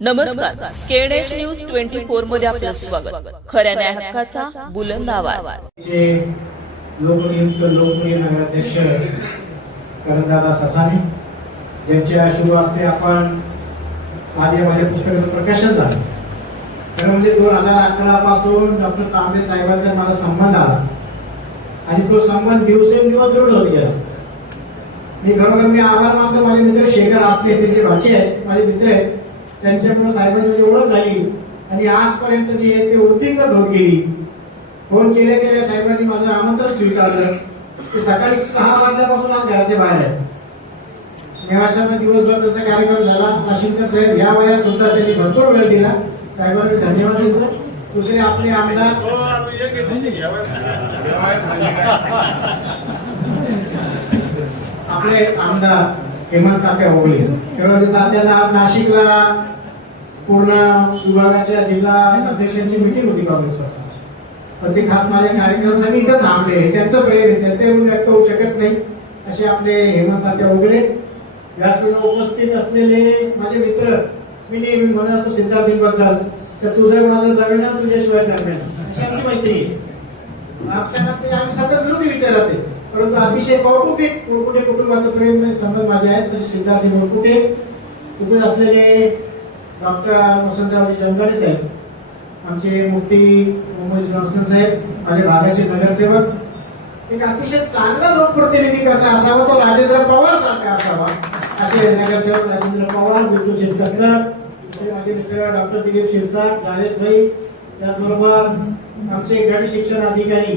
नमस्कार, केडेश न्यूज 24 मध्ये आपलं स्वागत. खऱ्या न्याय हक्काचा बुलंद आवाज. लोकनियुक्त लोकप्रिय नगराध्यक्ष करणदादा ससाने ज्यांच्या शुभ हस्ते आपण आज या माझ्या पुस्तकाचं प्रकाशन झालं. खरं म्हणजे 2011 पासून डॉक्टर तांबे साहेबांचा माझा संबंध आला आणि तो संबंध दिवसेंदिवस दृढ होत गेला. मी आभार मानतो माझे मित्र शेखर असले, त्यांचे भाचे आहेत, माझे मित्र आहेत, त्यांच्यामुळे साहेबांची ओळख झाली आणि आजपर्यंत जी आहे ते वृद्धिंगत होत गेली. फोन केल्या साहेबांनी माझं आमंत्रण स्वीकारलं की सकाळी 6 वाजल्यापासून आज घराच्या बाहेर आहेत. नेवाशाला दिवसभर त्याचा कार्यक्रम झाला. नाशिककर साहेब या वयात सुद्धा त्यांनी भरपूर वेळ दिला. साहेबांनी धन्यवाद देतो. दुसरे आपले आमदार हेमंत तात्या ओगले, तात्याला आज नाशिकला पूर्ण विभागाच्या जिल्हा अध्यक्षांची मीटिंग होती काँग्रेस पक्षाची, पण ते खास माझ्या कार्यक्रमासाठी इथं थांबले. त्यांचं प्रेम आहे, त्यांचे व्यक्त होऊ शकत नाही असे आपले हेमंत तात्या ओगले. व्यासपीठावर उपस्थित असलेले माझे मित्र, मी नेहमी म्हणत होतो सिद्धार्थजींबद्दल तर तुझं माझं जमेना, तुझ्याशिवाय ठरमेना, अशी आमची मैत्री. राजकारणात ते आम्ही सतत विरोधी विचारात आहे, परंतु अतिशय कौटुंबिक कुटुंबाचं प्रेम संबंध माझे आहेत. तसे सिद्धार्थजी मुरकुटे उपस्थित असलेले डॉक्टर वसंतरावजी जमदाडे साहेब, आमचे मुफ्ती मोहम्मद जॉन्सन साहेब, माझ्या भागाचे नगरसेवक. एक अतिशय चांगला लोकप्रतिनिधी कसा असावा तो राजेंद्र पवार सारखा असावा असे नगरसेवक राजेंद्र पवार, विठू शेतकरकर, माझे मित्र डॉक्टर दिलीप शिरसाट, जावेद भाई, त्याचबरोबर आमचे गट शिक्षण अधिकारी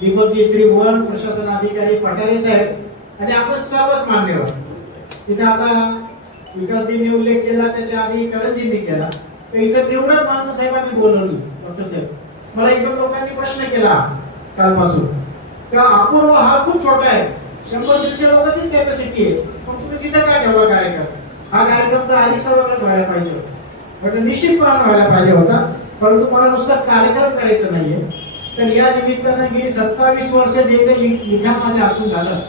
दीपकजी त्रिभुवन, प्रशासन अधिकारी पठारे साहेब आणि आपण सर्वच मान्यवर. इथे आता विकासजींनी उल्लेख केला, त्याच्या आधी करणजींनी केला, तर इथे निवडक माणसं साहेबांनी बोलवली. डॉक्टर साहेब, मला एक दोन लोकांनी प्रश्न केला कालपासून, तेव्हा अपूर्व हा खूप छोटा आहे, 100-150 लोकांचीच कॅपॅसिटी आहे, पण तुम्ही तिथे काय ठेवला कार्यक्रम? हा कार्यक्रम तर अधिक सर्वांना व्हायला पाहिजे होता, पण निश्चितपणे व्हायला पाहिजे होता, परंतु मला नुसता कार्यक्रम करायचं नाहीये. तर या निमित्तानं गेली 27 वर्ष जे काही लिखाण माझ्या हातून झालं,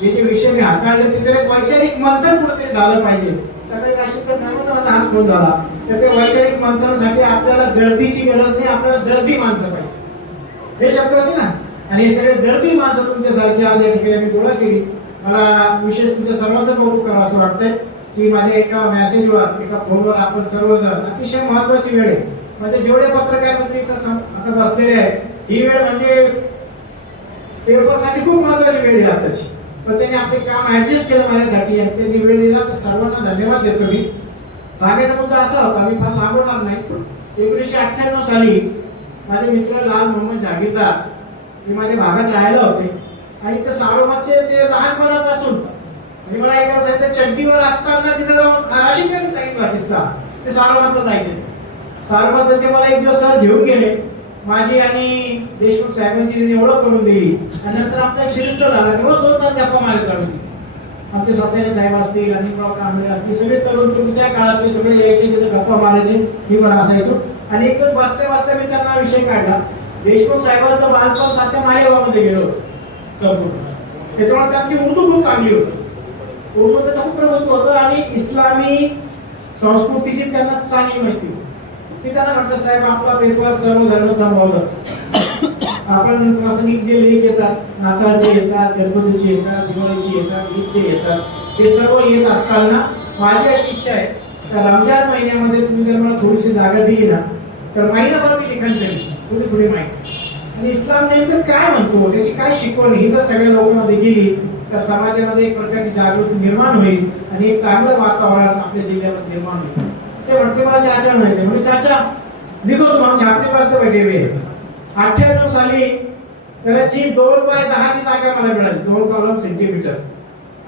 जे विषय मी हाताळले, त्याचं एक वैचारिक मंथन कुठेतरी झालं पाहिजे. सगळे नाशिककर सांगून माझा हाच फोन झाला, तर ते वैचारिक मंथनासाठी आपल्याला गर्दीची गरज नाही, आपल्याला दर्दी माणसं पाहिजे, हे शब्द होते ना. आणि हे सगळे दर्दी माणसं तुमच्यासारखी आज या ठिकाणी मी गोळा केली. मला विशेष तुमच्या सर्वांचं कौतुक करावं असं वाटतंय की माझ्या एका मेसेजवर, एका फोनवर आपण सर्वजण, अतिशय महत्वाची वेळ आहे, म्हणजे जेवढे पत्रकार मित्र इथं आता बसलेले आहेत, ही वेळ म्हणजे पेपरसाठी खूप महत्वाची वेळ आहे आताची, पण त्यांनी आपले काम ऍडजस्ट केलं माझ्यासाठी आणि त्यांनी वेळ दिला, तर सर्वांना धन्यवाद देतो मी. सांगायचा मुद्दा असा होता, मी फार लांबवणार नाही. 1998 साली माझे मित्र लाल मोहम्मद जागीरदार हे माझ्या भागात राहायला होते आणि ते सारोमतचे ते लहानपणापासून, म्हणजे मला एका साईडला चड्डीवर असताना तिथे जाऊन नाशिककरांनी सांगितला किस्सा, ते सारोमतला जायचे. सारोमतला ते मला एक दिवस घेऊन गेले, माझी आणि देशमुख साहेबांची ओळख करून दिली आणि नंतर आमचा एक शिरीष झाला, तेव्हा 2 तास गप्पा मारत चालू. आमचे सासरे साहेब असतील, अनिलराव कांबळे असतील, सगळे तरुण तुम्ही त्या काळातले सगळे यायचे, तिथे गप्पा मारायचे, मी पण असायचो. आणि एक दिवस बसल्या मी त्यांना विषय काढला, देशमुख साहेबांचं बालपण तात्या मालेगावमध्ये गेलो होतो, त्याच्यामुळे त्यांची उर्दू खूप चांगली होती, उर्दू त्याचं खूप प्रभुत्व होतं आणि इस्लामी संस्कृतीची त्यांना चांगली माहिती होती. मी त्यांना म्हटलं, साहेब आपला पेपर सर्व धर्म समभावलं, आपण प्रासंगिक जे लेख येतात, नाताळचे येतात, गणपतीचे येतात, दिवाळीचे येतात, ईदचे येतात, ते सर्व येत असताना माझी अशी इच्छा आहे तर रमजान महिन्यामध्ये तुम्ही जर मला थोडीशी जागा दिली ना, तर महिनाभर मी लिखाण करेन, थोडी माहिती आणि इस्लाम नेमकं काय म्हणतो, त्याची काय शिकवण, ही जर सगळ्या लोकांमध्ये गेली तर समाजामध्ये एक प्रकारची जागृती निर्माण होईल आणि एक चांगलं वातावरण आपल्या जिल्ह्यामध्ये निर्माण होईल. ते म्हणते मला चाचा म्हणायचे, म्हणजे चाचा लिखो तुम्हाला छापने वाजता बैठे हुए. 98 साली त्याची 2x10 ची जागा मला मिळाली, 2 कॉलम सेंटीमीटर,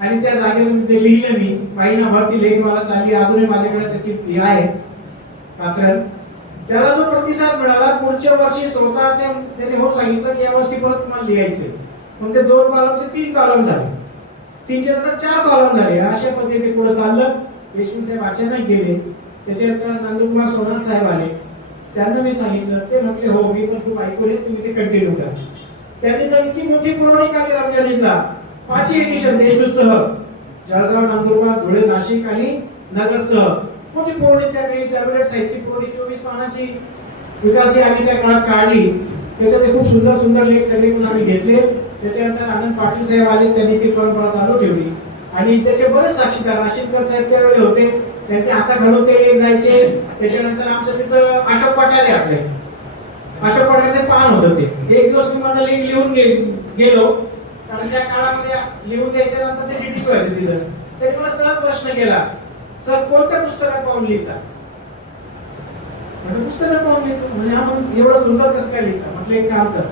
आणि त्या जागेवर ते लिहिलं मी. महिनाभर ती लेख मला चालली, अजूनही माझ्याकडे त्याची फी आहे कात्रण. त्याला जो प्रतिसाद मिळाला, पुढच्या वर्षी स्वतः त्याने हो सांगितलं की या वर्षी परत तुम्हाला लिहायचे, मग ते 2 कॉलमचे 3 कॉलम झाले, 3चे नंतर 4 कॉलम झाले. अशा पद्धतीने पुढे चाललं. देशमुख साहेब अचानक गेले, त्याच्यानंतर नंदकुमार सोनार साहेब आले, त्यांना मी सांगितलं, ते म्हटले हो मी पण खूप ऐकून तुम्ही ते कंटिन्यू करा. त्यांनी तर इतकी मोठी पुरवणी काढली रमजान 5 एडिशन देशदूतसह, जळगाव, नंदुरबार, धुळे, नाशिक आणि नगरसह मोठी पोळी त्यावेळी टॅबलेट साहित्य पोळी 24 पानाची विकासची आम्ही त्या काळात काढली. त्याच्यात खूप सुंदर सुंदर लेख सगळे पण आम्ही घेतले. त्याच्यानंतर आनंद पाटील साहेब आले, त्यांनी ती परंपरा चालू ठेवली आणि त्याचे बरेच साक्षीदार नाशिककर साहेब त्यावेळी होते, त्यांच्या हाताखालून ते लेख जायचे. त्याच्यानंतर आमचं तिथं अशोक पठारे आपले अशोक पठारे पान होतं ते. एक दिवस मी माझा लेख लिहून गेलो, कारण त्या काळामध्ये लिहून द्यायच्या नंतर ते डिटी व्हायचं तिथं. त्यांनी मला सहज प्रश्न केला, सर कोणत्या पुस्तकात पाहून लिहिता? म्हटलं पुस्तकात पाहून लिहितो. म्हणजे हा मग एवढं सुंदर कसं काय लिहिता? म्हटलं एक काम कर,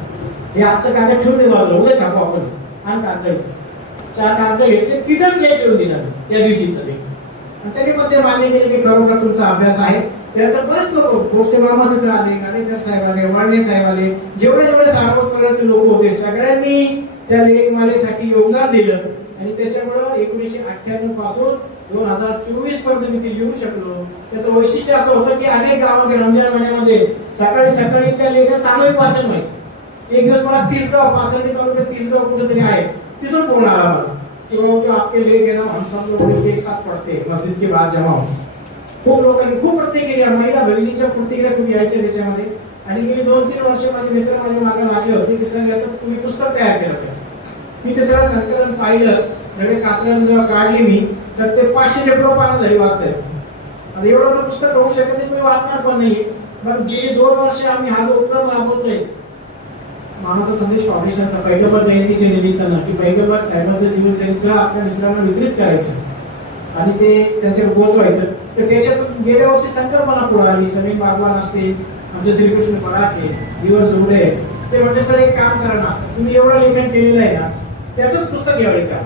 हे आजचं कागद ठेवून दे बाजूला, उद्या छापू आपण. आणि कागद 4 कागद घेतले, तिथंच लेख लिहून दिला त्या दिवशीचं लेख. आणि त्यांनी पण ते मान्य केले की खरोखर तुमचा अभ्यास आहे. त्यानंतर बरेच लोक गोडसे मामा तिथे आले, गाडेकर साहेब आले, वाळणे साहेब आले, जेवढे सार्वजनिक लोक होते सगळ्यांनी त्या लेखमालेसाठी योगदान दिलं. आणि त्याच्यामुळे 1998 पासून 2024 पर्यंत मी ते लिहू शकलो. त्याचं वैशिष्ट्य असं होतं की अनेक गावामध्ये रमजान महिन्यामध्ये सकाळी सकाळी त्या लेखात सामूहिक वाचन व्हायचं. एक दिवस मला 30 गाव, पाथर्डी तालुक्यात 30 गाव कुठेतरी आहे, तिथून फोन आला मला कि बाबा जो आपके लेख है ना, हम सब लोग एक साथ पढ़ते हैं मस्जिद के बाहर जमा होऊन. खूप लोकांनी खूप प्रतिक्रिया, महिला भगिनीच्या प्रतिक्रिया खूप यायच्या त्याच्यामध्ये. आणि गेली 2-3 वर्ष माझे मित्र माझ्या मागे लागले होते की सर याचं तुम्ही पुस्तक तयार केलं पाहिजे. मी ते सगळं संकलन पाहिलं, सगळे कात्रण जेव्हा काढले मी, तर ते 500 पानं झाली वाचायला. आता एवढं मोठं पुस्तक होऊ शकत नाही, तुम्ही वाचणार पण नाही. पण गेली 2 वर्ष आम्ही हा जो उपक्रम राबवतोय मानव संदेश फाउंडेशनचा, पैगंबर जयंतीच्या निमित्तानं, की पैगंबर साहेबांचं जीवनचरित्र आपल्या मित्रांना वितरित करायचं आणि ते त्यांच्याकडे पोहोचवायचं. तर त्याच्यातून गेल्या वर्षी संकल्पना पुढे आली. समीर बागवान असते, आमचे श्रीकृष्ण पराखे, दिवस उडे, ते म्हणजे सर एक काम करा ना, तुम्ही एवढं लेखन केलेलं आहे ना, त्याचंच पुस्तक घ्यावे का.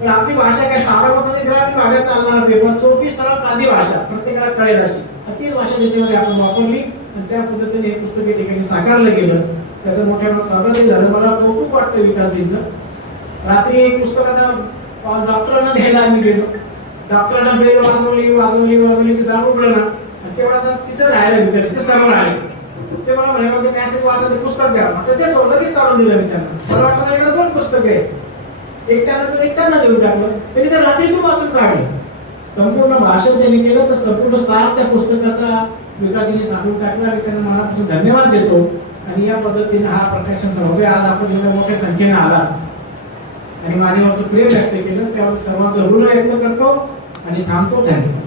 पण आपली भाषा काय सार्वजनिक ग्रामीण भागात चालणारा पेपर, सोपी सरळ साधी भाषा, प्रत्येकाला कळेल अशी तीच भाषा त्याच्यामध्ये आपण वापरली आणि त्या पद्धतीने हे पुस्तक या ठिकाणी साकारलं गेलं. त्याचं मोठ्या स्वागतही झालं. मला कौतुक वाटतं विकासजींचं. रात्री एक पुस्तक आता डॉक्टरांना द्यायला आम्ही गेलो, डॉक्टरांना बेल वाजवली ते दार उघडलं ना, आणि तेवढा तिथं राहायला विकास समोर आले. ते मला म्हणे मग मेसेज वाचलं, ते पुस्तक द्या. म्हटलं देतो, लगेच काढून दिलं मी त्यांना. मला वाटलं इकडे 2 पुस्तक आहे, एक त्यांना देऊन टाकलं. त्यांनी तर रात्रीतून वाचून काढले. संपूर्ण भाषण त्यांनी केलं, तर संपूर्ण सार त्या पुस्तकाचा विकासजींनी सांगून टाकला. आणि त्यांना मनापासून धन्यवाद देतो. आणि या पद्धतीने हा प्रकाशन समारोह आज आपण एवढ्या मोठ्या संख्येने आला आणि माझ्यावरचं प्रेम व्यक्त केलं, त्यावर सर्वांचं ऋण व्यक्त करतो आणि थांबतो. धन्यवाद.